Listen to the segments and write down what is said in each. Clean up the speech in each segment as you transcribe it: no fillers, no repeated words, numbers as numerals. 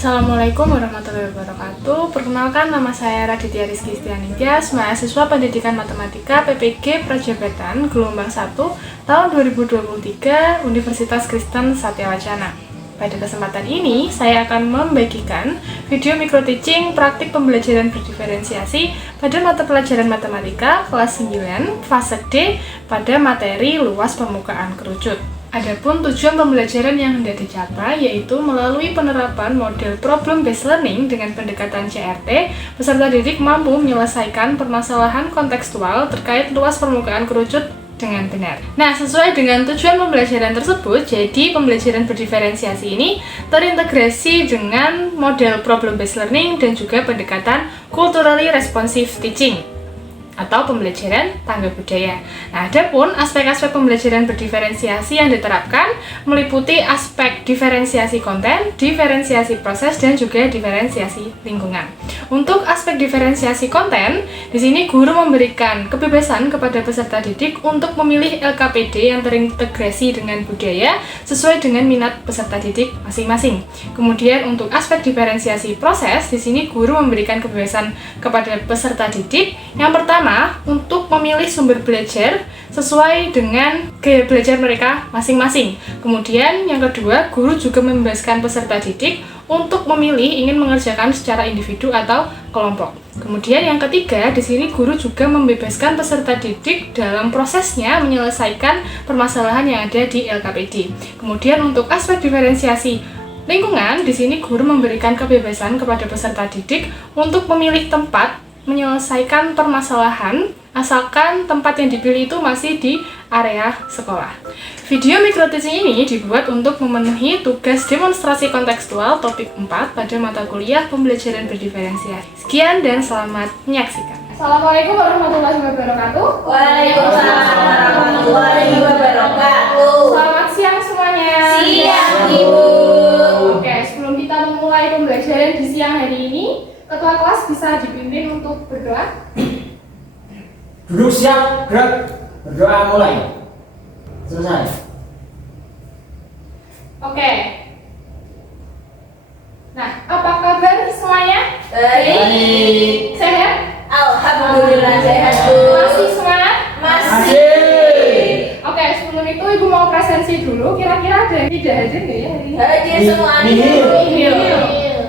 Assalamualaikum warahmatullahi wabarakatuh. Perkenalkan, nama saya Raditya Rizky Stianingtyas, mahasiswa Pendidikan Matematika PPG Prajabatan Gelombang 1 tahun 2023 Universitas Kristen Satyawacana. Pada kesempatan ini, saya akan membagikan video micro teaching praktik pembelajaran berdiferensiasi pada mata pelajaran matematika kelas 9 fase D pada materi luas permukaan kerucut. Adapun tujuan pembelajaran yang hendak dicapai yaitu melalui penerapan model problem based learning dengan pendekatan CRT, peserta didik mampu menyelesaikan permasalahan kontekstual terkait luas permukaan kerucut dengan benar. Nah, sesuai dengan tujuan pembelajaran tersebut, jadi pembelajaran berdiferensiasi ini terintegrasi dengan model problem based learning dan juga pendekatan culturally responsive teaching atau pembelajaran tangga budaya. Nah, adapun aspek-aspek pembelajaran berdiferensiasi yang diterapkan meliputi aspek diferensiasi konten, diferensiasi proses, dan juga diferensiasi lingkungan. Untuk aspek diferensiasi konten, di sini guru memberikan kebebasan kepada peserta didik untuk memilih LKPD yang terintegrasi dengan budaya sesuai dengan minat peserta didik masing-masing. Kemudian untuk aspek diferensiasi proses, di sini guru memberikan kebebasan kepada peserta didik. Yang pertama, untuk memilih sumber belajar sesuai dengan gaya belajar mereka masing-masing. Kemudian yang kedua, guru juga membebaskan peserta didik untuk memilih ingin mengerjakan secara individu atau kelompok. Kemudian yang ketiga, di sini guru juga membebaskan peserta didik dalam prosesnya menyelesaikan permasalahan yang ada di LKPD. Kemudian untuk aspek diferensiasi lingkungan, di sini guru memberikan kebebasan kepada peserta didik untuk memilih tempat menyelesaikan permasalahan asalkan tempat yang dipilih itu masih di area sekolah. Video micro teaching ini dibuat untuk memenuhi tugas demonstrasi kontekstual topik 4 pada mata kuliah pembelajaran berdiferensiasi. Sekian dan selamat menyaksikan. Assalamualaikum warahmatullahi wabarakatuh. Waalaikumsalam warahmatullahi wabarakatuh. Selamat siang semuanya. Siang, Ibu. Oke, sebelum kita memulai pembelajaran di siang hari ini, Ketua kelas bisa dipimpin untuk berdoa. Duduk siap, gerak, berdoa mulai. Selesai. Oke. Nah, apa kabar semuanya? Baik. Sehat? Alhamdulillah sehat, Bu. Masih semangat? Masih. Oke, sebelum itu Ibu mau presensi dulu. Kira-kira ada yang tidak hadir nggak ya hari ini? Hadir semua Nihil.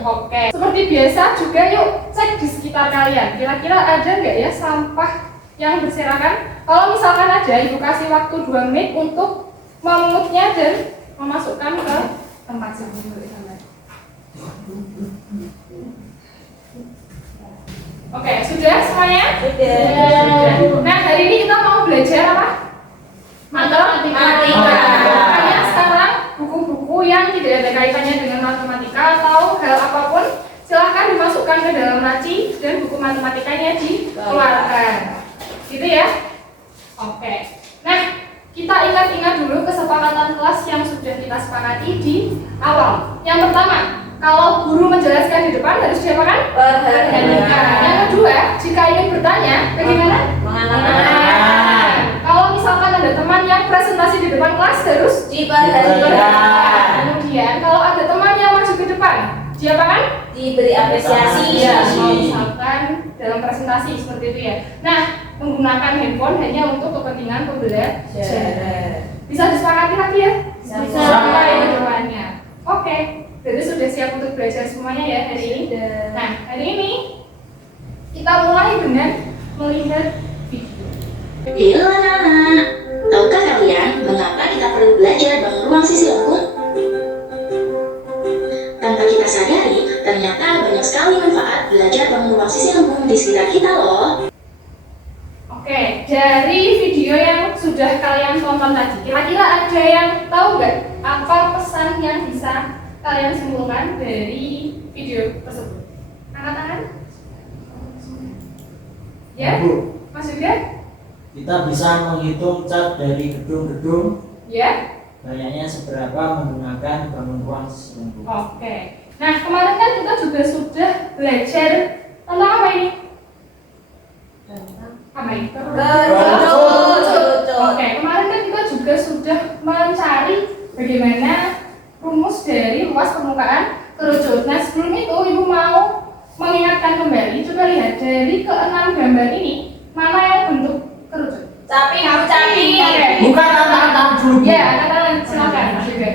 Oke, seperti biasa juga yuk cek di sekitar kalian. Kira-kira ada nggak ya sampah yang berserakan? Kalau misalkan ada, Ibu kasih waktu 2 menit untuk memungutnya dan memasukkan ke tempat sembunyi. Oke, sudah semuanya? Sudah. Nah, hari ini kita mau belajar apa? Matematika. Makanya sekarang buku-buku yang tidak ada kaitannya dengan matematika atau hal apapun silahkan dimasukkan ke dalam laci dan buku matematikanya dikeluarkan. Gitu ya? Oke. Nah, kita ingat-ingat dulu kesepakatan kelas yang sudah kita sepakati di awal. Yang pertama, kalau guru menjelaskan di depan harus diapakan? Perhatikan. Yang kedua, jika ingin bertanya, bagaimana? Mengenal. Kalau misalkan ada teman yang presentasi di depan kelas harus Diperhatikan. Kemudian kalau ada teman yang maju ke depan, diapakan? Diberi apresiasi. Ya, kalau misalkan dalam presentasi seperti itu ya. Nah, menggunakan handphone hanya untuk kepentingan pembelajaran. Bisa disepakati lagi ya? Bisa. Sampai ke depannya. Oke, jadi sudah siap untuk belajar semuanya ya hari ini. Nah, hari ini kita mulai dengan melihat video. Halo anak-anak, tahukah kalian mengapa kita perlu belajar bangun ruang sisi lengkung? Tanpa kita sadari, ternyata banyak sekali manfaat belajar bangun ruang sisi lengkung di sekitar kita loh. Oke, dari video yang sudah kalian tonton tadi, kira-kira ada yang tahu nggak apa pesan yang bisa kalian simpulkan dari video tersebut? Angkat tangan. Ya, Bu, Mas Yuda? kita bisa menghitung cat dari gedung-gedung Ya. banyaknya seberapa menggunakan bangun ruang sisi lengkung. Oke. Nah, kemarin kan kita juga sudah belajar tentang apa ini? Apa itu? Betul. Oke, kemarin kan kita juga sudah mencari bagaimana rumus dari luas permukaan kerucut. Nah, sebelum itu Ibu mau mengingatkan kembali, coba lihat dari ke-6 gambar ini, mana yang bentuk kerucut? Caping. Oke. Bukan angkat-angkat dulu. Bu. Ya, katakan silakan. Juga.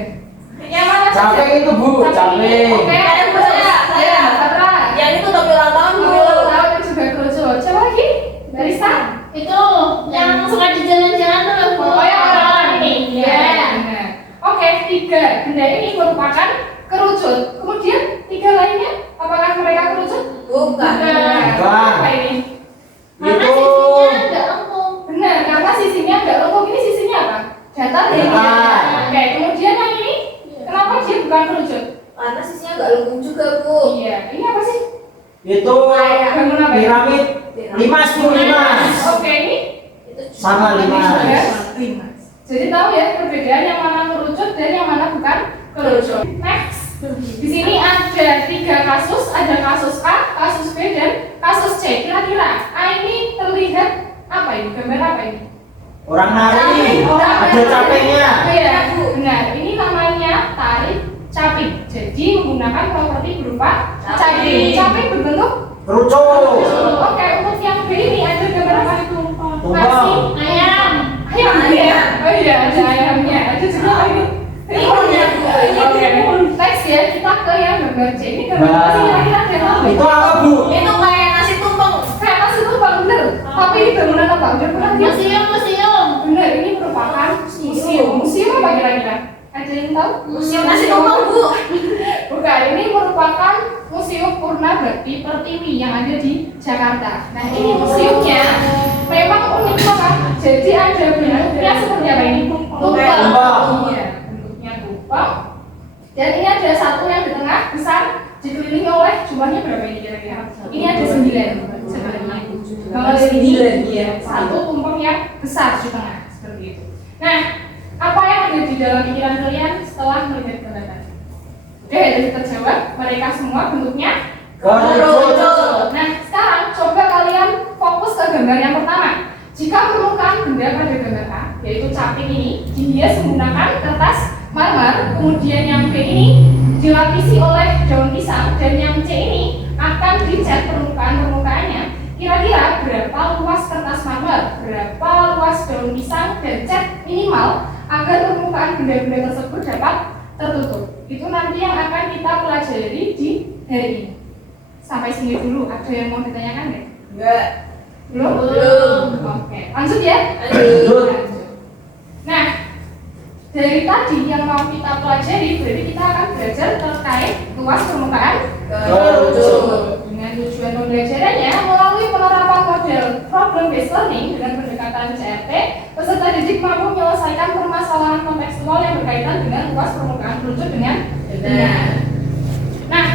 Yang mana saja? Caping itu Bu, caping. Oke, Ada Bu, saya. Katra. Yang itu topi ulang tahun Bu. Tahu dan juga kerucut. Coba lagi. Barista. Itu yang suka di jalan-jalan tuh. Oh, yang orang ini. Iya. Benar. Oke, 3 benda ini merupakan kerucut. Kemudian 3 lainnya, apakah mereka kerucut? Bukan. Bukan. Apa ini? Karena Itu sisinya nggak lengkung. Benar, karena sisinya nggak lengkung. Ini sisinya apa? Datar ya? Datar. Oke, kemudian yang ini, kenapa dia bukan kerucut? Karena sisinya nggak lengkung juga Bu. Iya, ini apa sih? itu Bangun apa ya? piramid 5 Oke, ini Itu sama 5. 5. Jadi tahu ya perbedaan yang mana kerucut dan yang mana bukan kerucut. Next. Di sini ada 3 kasus, ada kasus A, kasus B, dan kasus C. Kira-kira A ini terlihat apa ini? Gambar apa ini? Orang nari, ada capeknya. Iya, benar. Ini namanya tarik caping. Jadi menggunakan properti berupa caping. Caping berbentuk Kerucut. Oke, untuk yang B ini ada gambar apa itu? Tumpeng. ayam. Ayam ya? Oh iya, ada ayamnya. Ada juga ini. Timunnya, Bu. Oke, next ya, kita ke yang gambar C. Ini gambar apa sih kira-kira ada yang tahu? Itu apa Bu? Itu kayak nasi tumpeng. Kayak nasi tumpeng, bener. Tapi ini bangunan apa? Udah pernah lihat? Museum. Bener, ini merupakan museum. Museum apa kira-kira? Ada yang tahu? Museum nasi tumpeng Bu. Bukan, ini merupakan Museum Purna Bakti Pertiwi yang ada di Jakarta. Nah, ini museumnya memang unik banget. Jadi ada bentuknya seperti apa ini? Tumpeng. Iya, bentuknya tumpeng. Dan ini ada satu yang di tengah besar, dikelilingi oleh jumlahnya berapa ini kira-kira? Ini ada 9 sebenarnya. Kalau 9, iya. Satu tumpeng yang besar di tengah, seperti itu. Nah, apa yang ada di dalam pikiran kalian setelah melihat gambar tadi? Oke, jadi terjawab, mereka semua bentuknya Kerucut. Nah, sekarang coba kalian fokus ke gambar yang pertama. Jika permukaan benda pada gambar A, yaitu caping ini, dihias menggunakan kertas marmer, kemudian yang B ini dilapisi oleh daun pisang, dan yang C ini akan dicat permukaannya. Kira-kira berapa luas kertas marmer, berapa luas daun pisang, dan cat minimal agar permukaan benda-benda tersebut dapat tertutup. Itu nanti yang akan kita pelajari di hari ini. Sampai sini dulu, ada yang mau ditanyakan nggak? Enggak. Belum? Oke, lanjut ya? Lanjut. Nah, dari tadi yang mau kita pelajari, berarti kita akan belajar terkait luas permukaan Kerucut. dengan tujuan pembelajarannya melalui penerapan model problem based learning dengan pendekatan CRT, peserta didik mampu menyelesaikan permasalahan kontekstual yang berkaitan dengan luas permukaan kerucut dengan benar. Nah,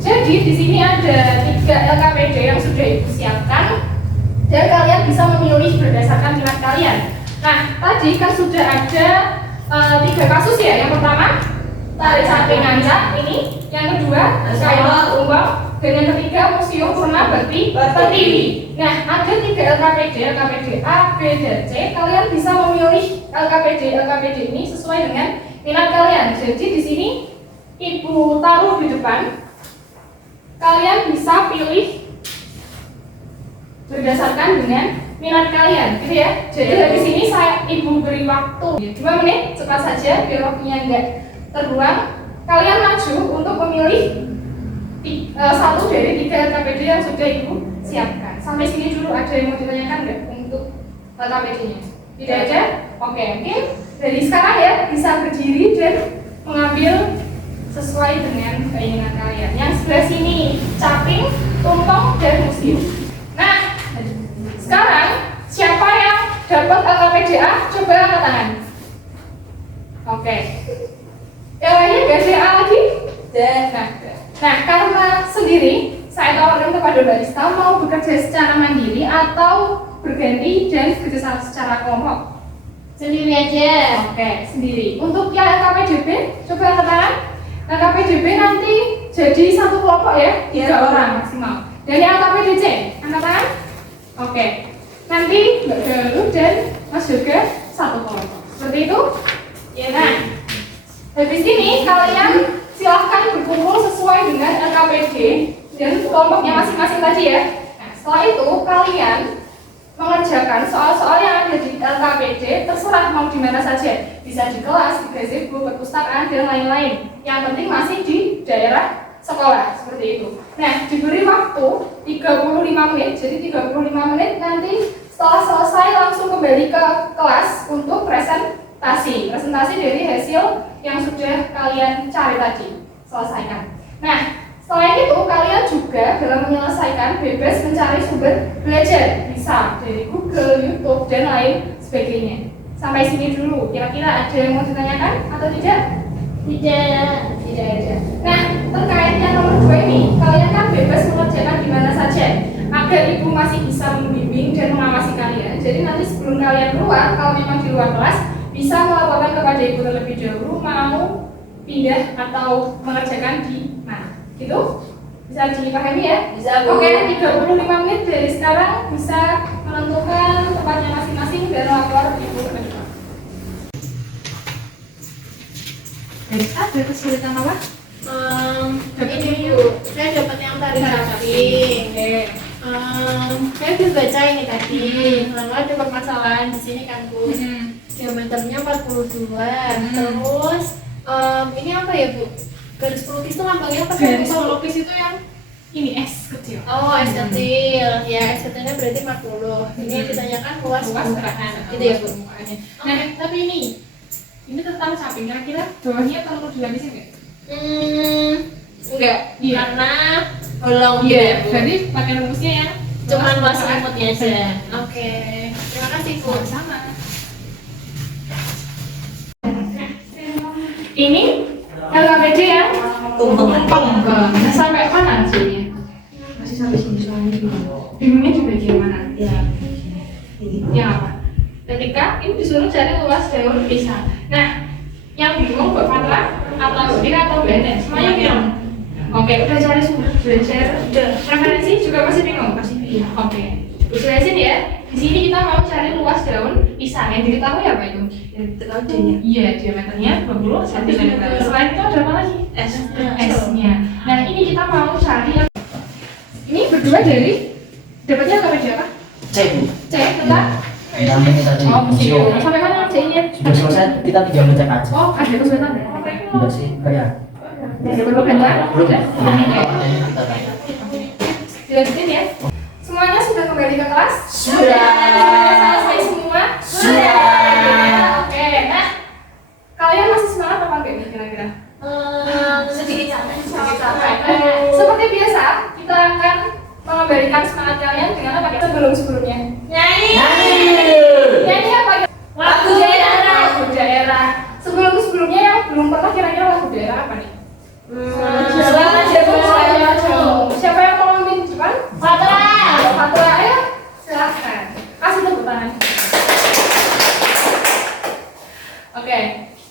jadi di sini ada 3 LKPD yang sudah Ibu siapkan dan kalian bisa memilih berdasarkan minat kalian. Nah, tadi kan sudah ada 3 kasus ya. Yang pertama tarik caping ancak ini, yang kedua kayak tumbang, dan yang ketiga Museum Purna Bakti Pertiwi. Nah, ada 3 LKPD A, B, dan C. Kalian bisa memilih LKPD ini sesuai dengan minat kalian. Jadi di sini Ibu taruh di depan. Kalian bisa pilih berdasarkan dengan minat kalian, gitu ya. Jadi dari sini Ibu beri waktu 2 menit, cepat saja biar waktunya enggak terbuang. Kalian maju untuk memilih satu dari 3 LKPD yang sudah Ibu siapkan. Sampai sini dulu ada yang mau ditanyakan nggak untuk LKPD-nya? Tidak ada? Oke, mungkin dari sekarang ya bisa berdiri dan mengambil sesuai dengan keinginan kalian. Yang sebelah sini caping, tumpeng, dan museum. Nah, sekarang siapa yang dapat LKPD A? Coba angkat tangan. Oke. Yang lainnya nggak ada A lagi? Nah, karena sendiri saya tawarkan kepada barista mau bekerja secara mandiri atau berganti dan bekerja secara kelompok. Sendiri aja. Oke, sendiri. Untuk yang LKPDB, coba angkat tangan. LKPDB nanti jadi satu kelompok ya, 3 orang maksimal. Dan yang LKPDC, angkat tangan. Oke, nanti Mbak Galuh dan Mas Yoga satu kelompok. Seperti itu. Ya, nah, Habis ini kalian silahkan berkumpul sesuai dengan LKPD dan kelompoknya masing-masing tadi ya. Nah, setelah itu kalian mengerjakan soal-soal yang ada di LKPD, terserah mau di mana saja, bisa di kelas, di gazebo, perpustakaan, dan lain-lain. Yang penting masih di daerah sekolah, seperti itu. Nah, diberi waktu 35 menit, jadi 35 menit nanti setelah selesai langsung kembali ke kelas untuk presentasi dari hasil yang sudah kalian cari tadi, selesaikan. Nah, selain itu kalian juga dalam menyelesaikan bebas mencari sumber belajar, bisa dari Google, YouTube, dan lain sebagainya. Sampai sini dulu, kira-kira ada yang mau ditanyakan atau tidak? Tidak ada. Nah, terkait yang nomor 2 ini, kalian kan bebas mengerjakan di mana saja agar ibu masih bisa membimbing dan mengawasi kalian. Jadi nanti sebelum kalian keluar, kalau memang di luar kelas, bisa melaporkan kepada ibu terlebih dahulu mau pindah atau mengerjakan di mana. Gitu? Bisa dipahami ya? Bisa, Bu. Oke, 35 menit dari sekarang bisa menentukan tempatnya masing-masing dan lapor ibu ke depan. Ada kesulitan apa? Ini Bu, saya dapat yang tarik samping. Saya bisa baca ini tadi. Lalu ada permasalahan di sini kan Bu. Diameternya 42. Terus ini apa ya Bu? Garis pelukis itu lambangnya apa? Garis pelukis itu yang ini S kecil. Oh, S kecil. Ya, S kecilnya berarti 40. Ini yang ditanyakan luas permukaan. Gitu ya Bu. Nah, tapi ini tentang samping, kira-kira bawahnya perlu dilapisin nggak? Enggak. Iya. Karena bolong Iya, gitu ya Bu. jadi pakai rumusnya yang Cuman luas selimutnya aja. Oke. Terima kasih Bu. sama. Ini LKPD ya? Tumpeng. Nah, sampai mana hasilnya? Masih sampai sini soalnya Bingungnya di bagian mana? ya ini Yang apa? Ketika ini disuruh cari luas daun pisang. Nah, yang bingung Mbak Fatra atau Mbak atau Mbak Nen? Semuanya bingung? Oke, udah cari sumber belajar, udah referensi juga masih bingung? Masih bingung. Oke, jelasin ya. Di sini kita mau cari luas daun pisang. Yang diketahui apa itu? yang terlalu jadinya Iya, diameternya 20 cm. Selain itu ada apa lagi? S-nya. Nah, ini kita mau cari yang ini berdua dari dapatnya LKPD apa? C, Bu. C, tentang? Yang ini tadi. Oh, Museo. sampai mana C-nya? Sudah selesai, kita tinggal ngecek aja. Oh, ada kesulitan ya? Udah sih, kayak. Ada perlu bantuan? Belum. Udah? Ini kita tanya. Dilanjutin ya. Semuanya sudah kembali ke kelas? Sudah. Selesai semua? Oke, nah kalian masih semangat apa enggak nih kira-kira? Sedikit capek. Seperti biasa, kita akan mengembalikan semangat kalian dengan apa kita sebelumnya. Nyanyi. Nyanyi apa? Lagu daerah. Lagu daerah. Sebelumnya yang belum pernah kira-kira lagu daerah apa nih? Siapa yang mau memimpin depan? Fatra, ayo silahkan. Kasih tepuk tangan. Oke.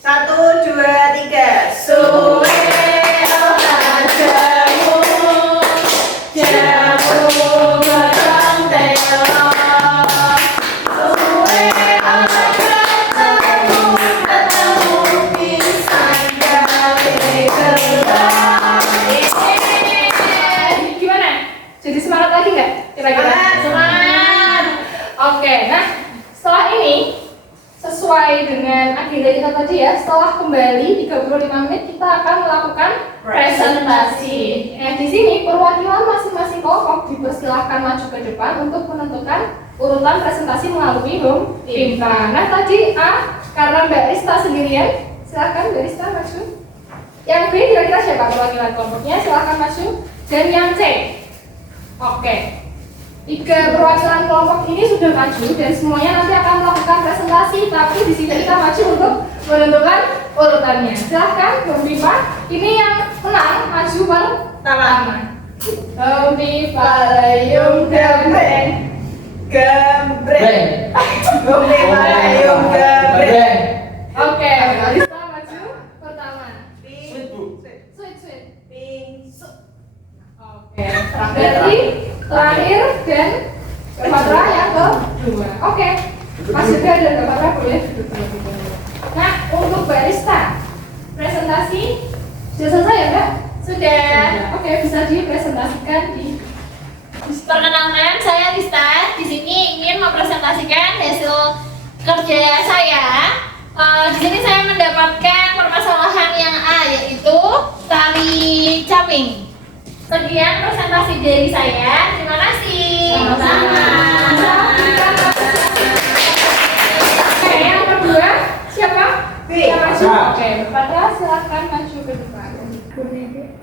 1, 2, 3 Suwe ora jamu, jamu gotong telo. Suwe ora ketemu, ketemu pisang gawe gelang. Gimana? Jadi semangat lagi nggak? Kira-kira? Semangat. Oke, nah setelah ini sesuai dengan agenda kita tadi ya, setelah kembali 35 menit kita akan melakukan presentasi. Nah, di sini perwakilan masing-masing kelompok dipersilahkan maju ke depan untuk menentukan urutan presentasi melalui home timpa. Nah, tadi A karena Mbak Rista sendirian, silahkan Mbak Rista maju. Yang B kira-kira siapa perwakilan kelompoknya? Silahkan maju. Dan yang C. Oke. 3 perwakilan kelompok ini sudah maju dan semuanya nanti akan melakukan presentasi, tapi di sini kita maju untuk menentukan urutannya. Silahkan Bumpipa, ini yang menang maju pertama. Bumpipa layung gembreng, gembreng Bumpipa layung gembreng. Oke, Marista maju pertama. Sweet, Bu. Sweet. Bingsu Oke, berarti terakhir dan Fatra yang kedua. Oke, Mas Yuda dan Mbak Fatra boleh duduk terlebih dahulu. Nah, untuk barista presentasi presentasi sudah selesai ya, Mbak? Sudah. Oke, bisa dipresentasikan di. Perkenalkan, saya Rista. Di sini ingin mempresentasikan hasil kerja saya. Di sini saya mendapatkan permasalahan yang A, yaitu tali caping. Sekian presentasi dari saya. Terima kasih. Sama-sama. Oke, yang kedua siapa? B. Yang maju. Sa. Oke, Bapak silakan maju ke depan.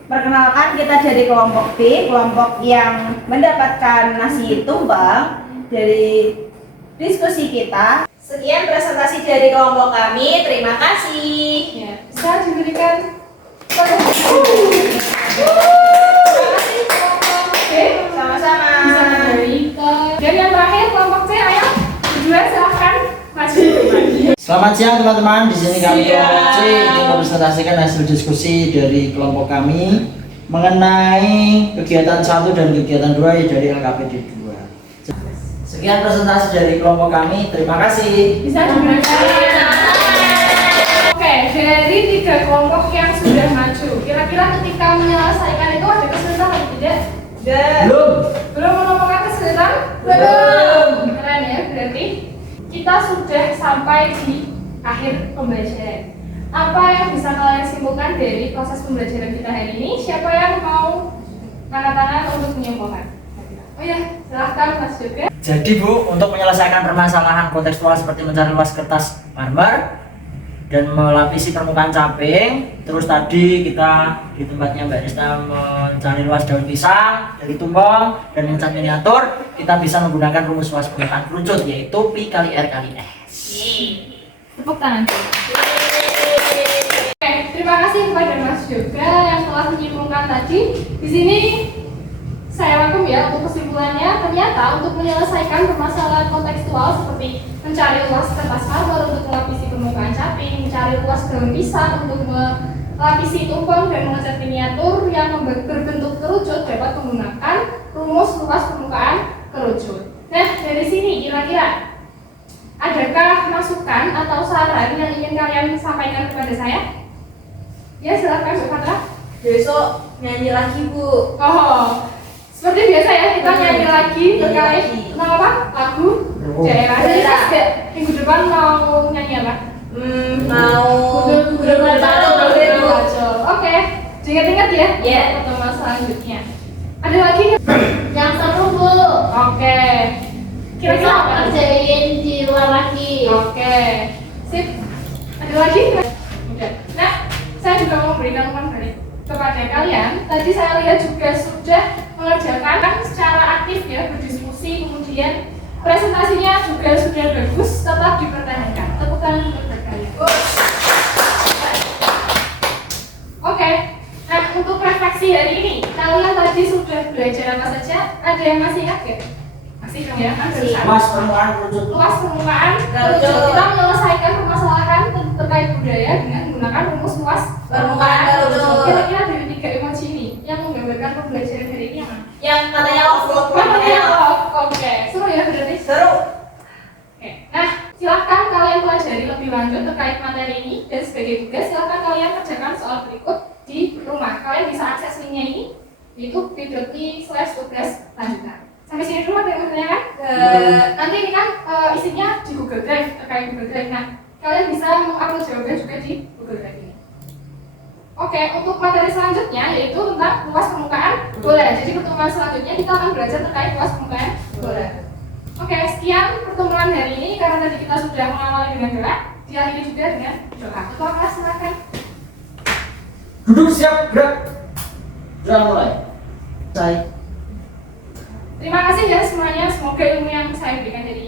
Perkenalkan, kita dari kelompok B, kelompok yang mendapatkan nasi tumbang dari diskusi kita. Sekian presentasi dari kelompok kami. Terima kasih. Ya, bisa diberikan. Terima kasih kelompok B. Sama-sama. Bisa kembali ke. Dan yang terakhir kelompok C, ayo berdua silakan maju ke depan. Selamat siang teman-teman. Di sini kami kelompok C ingin mempresentasikan hasil diskusi dari kelompok kami mengenai kegiatan 1 dan kegiatan 2 dari LKPD 2. Sekian presentasi dari kelompok kami. Terima kasih. Bisa diberikan. Oke, dari 3 kelompok yang sudah maju, kira-kira ketika menyelesaikan itu ada kesulitan atau tidak? Belum. Belum menemukan kesulitan? Belum. Keren ya, berarti kita sudah sampai di akhir pembelajaran. Apa yang bisa kalian simpulkan dari proses pembelajaran kita hari ini? Siapa yang mau angkat tangan untuk menyimpulkan? Oh ya, silahkan Mas Yoga. Jadi Bu, untuk menyelesaikan permasalahan kontekstual seperti mencari luas kertas marmer dan melapisi permukaan caping, terus tadi kita di tempatnya Mbak Rista mencari luas daun pisang dari tumbang dan mencat miniatur, kita bisa menggunakan rumus luas permukaan kerucut yaitu Pi kali R kali S. Tepuk tangan. Oke, terima kasih kepada Mas Yoga yang telah menyimpulkan tadi. Di sini saya rangkum ya untuk kesimpulannya. Ternyata untuk menyelesaikan permasalahan kontekstual seperti mencari luas kertas marmer untuk melapisi permukaan caping, mencari luas daun pisang untuk melapisi tumpeng dan mengecat miniatur yang berbentuk kerucut dapat menggunakan rumus luas permukaan kerucut. Nah, dari sini kira-kira adakah masukan atau saran yang ingin kalian sampaikan kepada saya? Ya, silakan Bu Fatra. Besok nyanyi lagi, Bu. Oh, seperti biasa ya, kita nyanyi lagi terkait tentang apa? Lagu daerah. Jadi Mas, minggu depan mau nyanyi apa? Mau Gudul Bacol, Bu. Oke, diingat-ingat ya. Iya. Pertemuan selanjutnya. Ada lagi nggak? Yang seru, Bu. Oke. Kira-kira Besok apa? kerjain di luar lagi. Oke, sip. Ada lagi? Udah. Nah, saya juga mau memberikan umpan balik kepada kalian. Tadi saya lihat juga sudah mengerjakan secara aktif ya, berdiskusi, kemudian presentasinya juga sudah bagus, tetap dipertahankan. Tepuk tangan untuk kalian. Oke. Nah, untuk refleksi hari ini, kalian tadi sudah belajar apa saja? Ada yang masih ingat gak? Masih dong ya? Masih. Luas permukaan kerucut. Luas permukaan Kerucut. kerucut. Kita menyelesaikan permasalahan terkait budaya dengan menggunakan rumus luas Permukaan kerucut. Kira-kira dari 3 emoji ini yang menggambarkan pembelajaran hari ini yang mana? Yang katanya offload, Katanya love. Oke, seru ya berarti. seru. Oke, nah silahkan kalian pelajari lebih lanjut terkait materi ini dan sebagai tugas silahkan kalian kerjakan soal berikut di rumah. Kalian bisa akses linknya ini yaitu bit.ly/tugas lanjutan. Sampai sini dulu ada yang mau bertanya kan? Nanti ini kan isinya di Google Drive, terkait Google Drive. Nah, kalian bisa mengupload jawaban juga di Google Drive ini. Oke, untuk materi selanjutnya yaitu tentang luas permukaan bola. Jadi pertemuan selanjutnya kita akan belajar terkait luas permukaan bola. Oke, sekian pertemuan hari ini karena tadi kita sudah mengawali dengan doa, diakhiri juga dengan doa. Ketua kelas silakan. Duduk siap, gerak. Sudah mulai. Saya Terima kasih ya semuanya. Semoga ilmu yang saya berikan hari ini